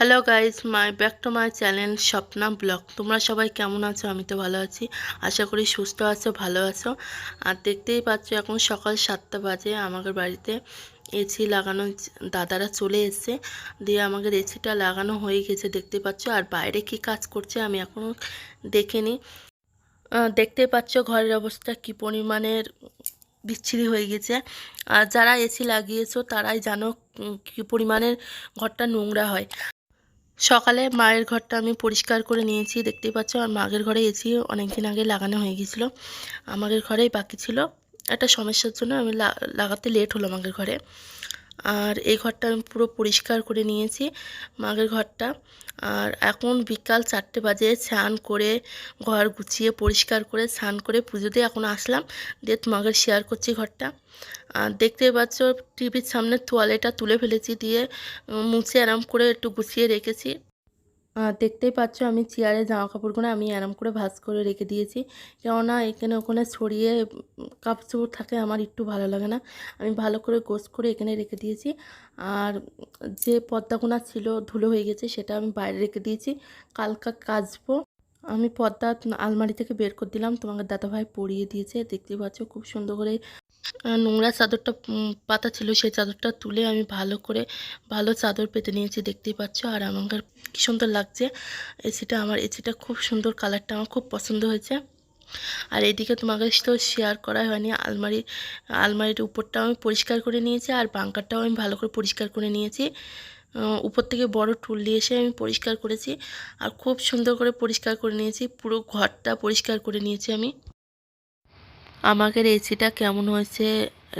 Hello guys my back to my channel Swapna vlog তোমরা সবাই কেমন আছো? আমি তো ভালো আছি। আশা করি সুস্থ আছো ভালো আছো। আর দেখতেই পাচ্ছ এখন সকাল সাতটা বাজে। আমাদের বাড়িতে এসি লাগানো দাদারা চলে এসছে। দিয়ে আমাদের এসিটা লাগানো হয়ে গেছে দেখতে পাচ্ছ। আর বাইরে কি কাজ করছে আমি এখনও দেখিনি। আহ, দেখতেই পাচ্ছ ঘরের অবস্থা কি পরিমাণের বিচ্ছিরি হয়ে গেছে। আর যারা এসি লাগিয়েছো তারাই জানো কি পরিমাণের ঘরটা নোংরা হয়। সকালে মায়ের ঘরটা আমি পরিষ্কার করে নিয়েছি। দেখতেই পাচ্ছ, আর মাগের ঘরে এসি অনেক দিন আগে লাগানো হয়ে গেছিল আমাদের ঘরেই বাকি ছিল। একটা সমস্যার জন্য আমি লাগাতে লেট হলো আমাদের ঘরে। আর এই ঘরটা আমি পুরো পরিষ্কার করে নিয়েছি মাগের ঘরটা। আর এখন বিকাল চারটে বাজে, স্নান করে ঘর গুছিয়ে পরিষ্কার করে স্নান করে পুজো দিয়ে এখন আসলাম। দিয়ে মাগের শেয়ার করছি ঘরটা। আর দেখতে পাচ্ছ টিভির সামনে তোয়ালেটা তুলে ফেলেছি, দিয়ে মুছে আরাম করে একটু গুছিয়ে রেখেছি। দেখতেই পাচ্ছ আমি চেয়ারে জামা কাপড়গুলো আমি আরাম করে ভাঁজ করে রেখে দিয়েছি। কেননা এখানে ওখানে ছড়িয়ে কাপড় থাকে আমার একটু ভালো লাগে না। আমি ভালো করে গোছ করে এখানে রেখে দিয়েছি। আর যে পর্দাগুনা ছিল ধুলো হয়ে গেছে সেটা আমি বাইরে রেখে দিয়েছি। কালকা কাচবো। আমি পর্দা আলমারি থেকে বের করে দিলাম। তোমাকে দাদাভাই পরিয়ে দিয়েছে। দেখতেই পাচ্ছ খুব সুন্দর করে নোংরা চাদরটা পাতা ছিল সেই চাদরটা তুলে আমি ভালো করে, ভালো চাদর পেতে নিয়েছি, দেখতেই পাচ্ছ। আর আমার কি সুন্দর লাগছে। এসিটা আমার, এসিটা খুব সুন্দর কালারটা আমার খুব পছন্দ হয়েছে। আর এদিকে তোমাকে তো শেয়ার করা হয়নি। আলমারি, আলমারির উপরটাও আমি পরিষ্কার করে নিয়েছি আর বাঙ্কারটাও আমি ভালো করে পরিষ্কার করে নিয়েছি। উপর থেকে বড় টুল দিয়ে এসে আমি পরিষ্কার করেছি। আর খুব সুন্দর করে পরিষ্কার করে নিয়েছি। পুরো ঘরটা পরিষ্কার করে নিয়েছি আমি। আমাদের এসিটা কেমন হয়েছে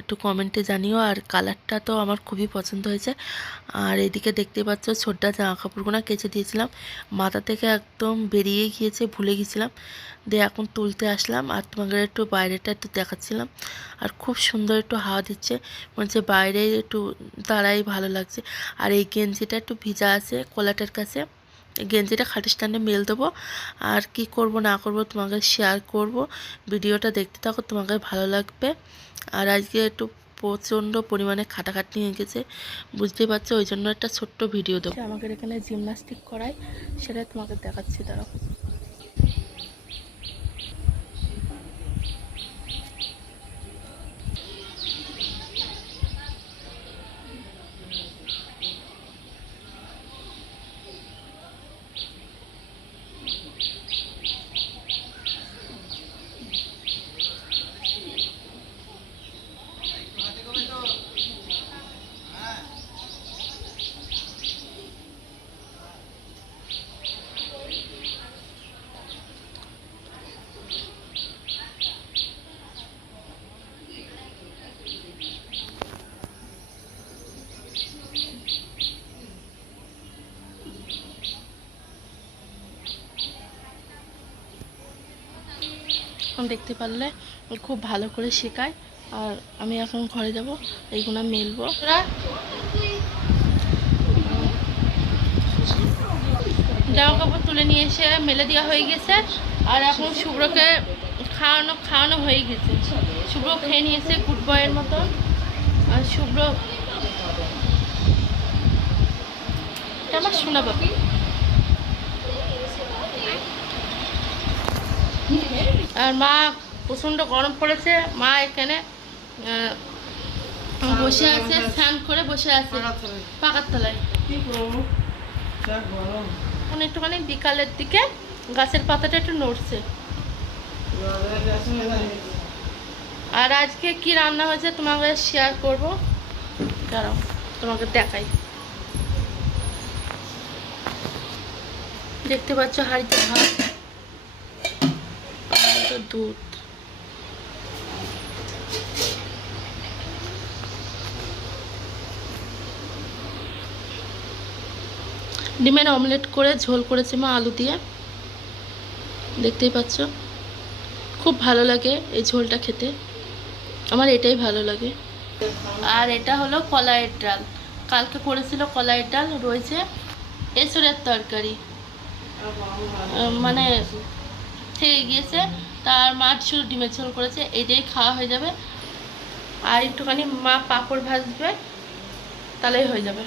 একটু কমেন্টে জানিও, আর কালারটা তো আমার খুবই পছন্দ হয়েছে। আর এদিকে দেখতে পাচ্ছ ছোট্টা জামা কাপড়গুলো কেচে দিয়েছিলাম। মাথা থেকে একদম বেরিয়ে গিয়েছে, ভুলে গেছিলাম দিয়ে এখন তুলতে আসলাম, আর তোমাদের একটু বাইরেটা একটু দেখাচ্ছিলাম। আর খুব সুন্দর একটু হাওয়া দিচ্ছে, মনে বাইরে একটু দাঁড়াই ভালো লাগছে। আর এই গেঞ্জিটা একটু ভিজা আছে কলাটার কাছে। গেঞ্জিটা খাটের স্ট্যান্ডে মেল দেবো। আর কি করব, না করব তোমাকে শেয়ার করব। ভিডিওটা দেখতে থাকো, তোমাকে ভালো লাগবে। আর আজকে একটু প্রচণ্ড পরিমাণে খাটাখাটনি হয়ে গেছে, বুঝতেই পারছ? ওই জন্য একটা ছোট্ট ভিডিও দেবো। আমাকে এখানে জিমনাস্টিক করায় সেটা তোমাকে দেখাচ্ছি, দাঁড়াও। এখন দেখতে পারলে খুব ভালো করে শেখায়। আর আমি এখন ঘরে যাব, এইগুলো মেলবো। জামা কাপড় তুলে নিয়ে এসে মেলে দেওয়া হয়ে গেছে। আর এখন শুভ্রকে খাওয়ানো খাওয়ানো হয়ে গেছে। শুভ্র খেয়ে নিয়েছে গুড বয়ের মতো। আর শুভ্র আমার শোনা আর মা প্রচণ্ড গরম পড়েছে, মা এখানে বসে আছে, স্নান করে বসে আছে পাকার তলায়। এখন একটুখানি বিকালের দিকে গাছের পাতাটা একটু নড়ছে। আর আজকে কি রান্না হয়েছে তোমাকে শেয়ার করব? দাঁড়াও, তোমাকে দেখাই। দেখতে পাচ্ছ হাড়িতে ভাত। দুধ ডিমের অমলেট করে ঝোল করেছি মা আলু দিয়ে। দেখতেই পাচ্ছ? খুব ভালো লাগে এই ঝোলটা খেতে। আমার এটাই ভালো লাগে। আর এটা হলো কলাইয়ের ডাল। কালকে করেছিল কলাইয়ের ডাল, রয়েছে এসরের তরকারি। মানে থেকে গিয়েছে। তার মা শুধু ডিমের ঝোল করেছে, এটাই খাওয়া হয়ে যাবে। আর একটুখানি মা পাঁপড় ভাজবে, তাহলেই হয়ে যাবে।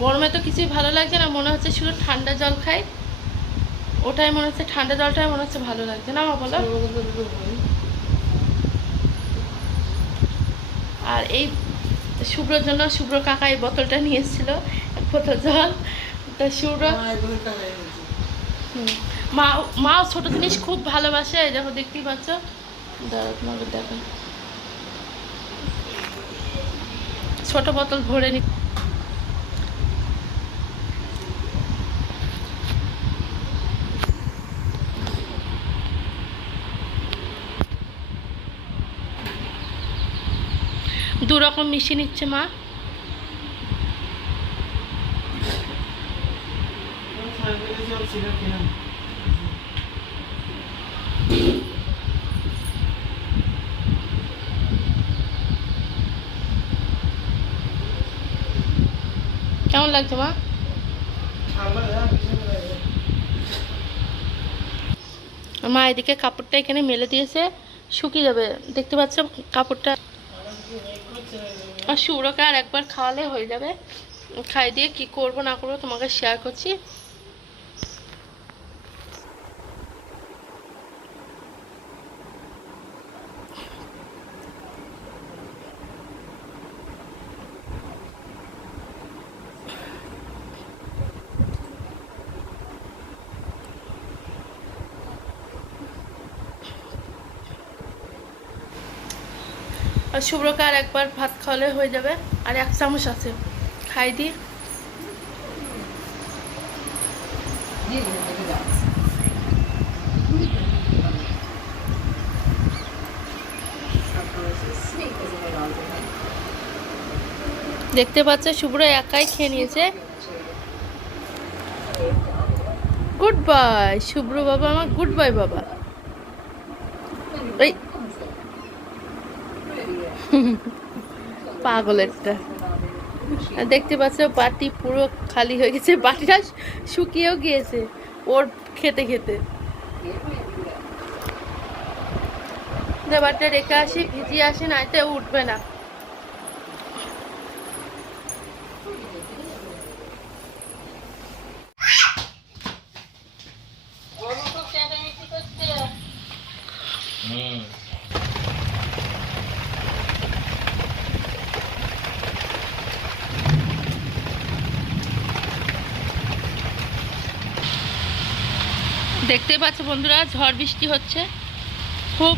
গরমে তো কিছুই ভালো লাগছে না, মনে হচ্ছে শুধু ঠান্ডা জল খাই। ওটাই মনে হচ্ছে, ঠান্ডা জলটাই মনে হচ্ছে ভালো লাগছে না, মা বলো? আর এই শুভ্রর জন্য শুভ্র কাকা এই বোতলটা নিয়ে এসেছিল বোতল জল। তো মা মা ছোট জিনিস খুব ভালোবাসে এই দেখো দেখতেই পাচ্ছ। দাঁড়া তোমাকে দেখো ছোট বোতল ভরে নি দু রকম মিশিয়ে নিচ্ছে মা। কেমন লাগছে, মা? মা, এদিকে কাপড়টা এখানে মেলে দিয়েছে, শুকিয়ে যাবে। দেখতে পাচ্ছ কাপড়টা? আর সুরকে আর একবার খাওয়ালে হয়ে যাবে। খাই দিয়ে কি করব না করব তোমাকে শেয়ার করছি। আর শুভ্রকে আর একবার ভাত খাওয়ালে হয়ে যাবে। আর এক চামচ আছে। খাই দি। দেখতে পাচ্ছে শুভ্র একাই খেয়ে নিয়েছে। গুড বাই শুভ্র বাবা, আমার গুড বাই বাবা। এই পাগলেরটা। দেখতে পাচ্ছ, বাটি পুরো খালি হয়ে গেছে, বাটিটা শুকিয়েও গিয়েছে, ওর খেতে খেতে। বাটিটা রেখে আসি, ভিজিয়ে আসি নাইতে উঠবে না। দেখতেই পাচ্ছ বন্ধুরা, ঝড় বৃষ্টি হচ্ছে। খুব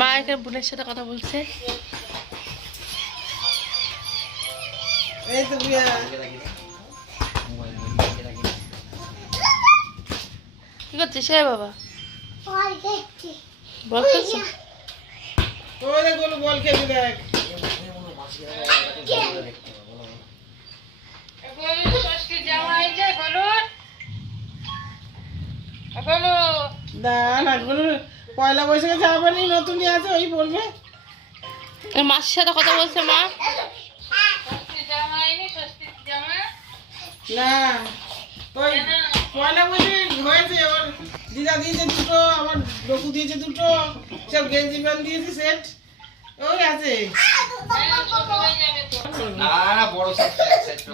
মা এখানে বোনের সাথে কথা বলছে। এই তো কি করছিস হে বাবা? বল খেলছো? ওই রে বল খেলি দেখ। না না গোলু পয়লা বৈশাখে জামা পানি নতুন আছে ওই বলবে। এ মাসির সাথে কথা বলছে মা। না পয়লা বৈশাখে হয়েছে ওর দিদা দিয়েছে দুটো আমার ডকু দিয়েছে দুটো সব গেঞ্জি প্যান্ট দিয়েছে সেট। ওই আছে। না না বড়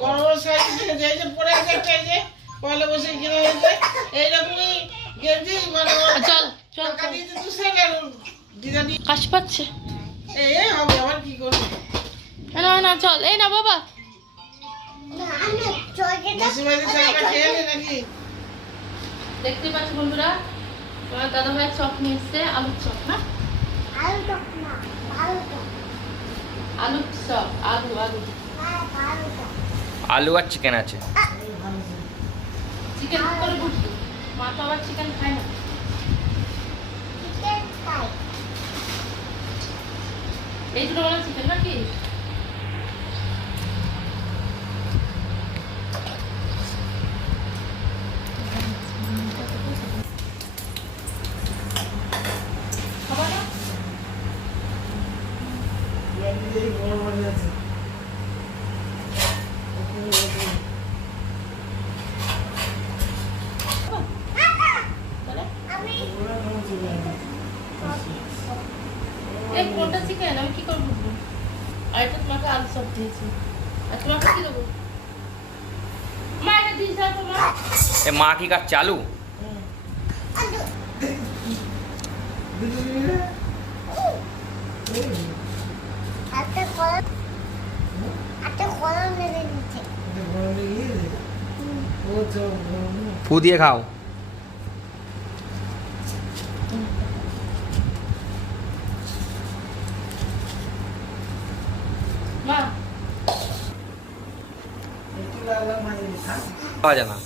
বড় সাইজ যে এই যে পরে আছে একটা এই যে পয়লা বৈশাখে কিনে হয়েছে এইরকমই গেঞ্জি মানে চল চল টাকা দিয়েছে দু সেট আর দিদা দিয়ে কাশ পাচ্ছে? এই এই হবে আবার কি করব? না না চল এই না বাবা। না মাসিমাদের চাটা খেয়ে নাকি? দেখতে পাচ্ছ বন্ধুরা তোমার দাদা ভাই চপ নিয়ে এসছে আলুর চপ হ্যাঁ আলুর চপ আলু আলু। আলু আর চিকেন আছে। চিকেন করে বুঝলি? মা তো আবার চিকেন খায় না। এই দুটো বলে চিকেন নাকি আর এটা তোমাকে আলু সব দিয়েছি আর তোমাকে কি দেবো মা এটা দিস দাও তোমার এ মা কি কাজ চালু? দিদি দিদি এই, একটা কলম একটা কলম লেগে গিয়েছে? ও তো ফু দিয়ে খাও মা একটু লাগলাম মাঝে থাক পাওয়া যায় না।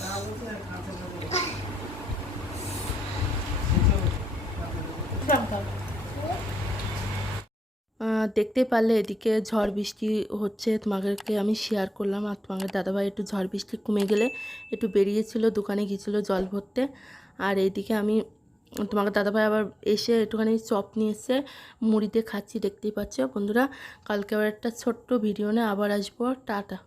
দেখতে পারলে এদিকে ঝড় বৃষ্টি হচ্ছে, তোমাদেরকে আমি শেয়ার করলাম। আর তোমাদের দাদাভাই একটু ঝড় বৃষ্টি কমে গেলে একটু বেরিয়েছিল, দোকানে গিয়েছিল জল ভরতে। আর এইদিকে আমি তোমাকে দাদাভাই আবার এসে একটুখানি চপ নিয়ে এসে মুড়ি দিয়ে খাচ্ছি, দেখতেই পাচ্ছ বন্ধুরা। কালকে আবার একটা ছোট্ট ভিডিও নিয়ে আবার আসব। টাটা।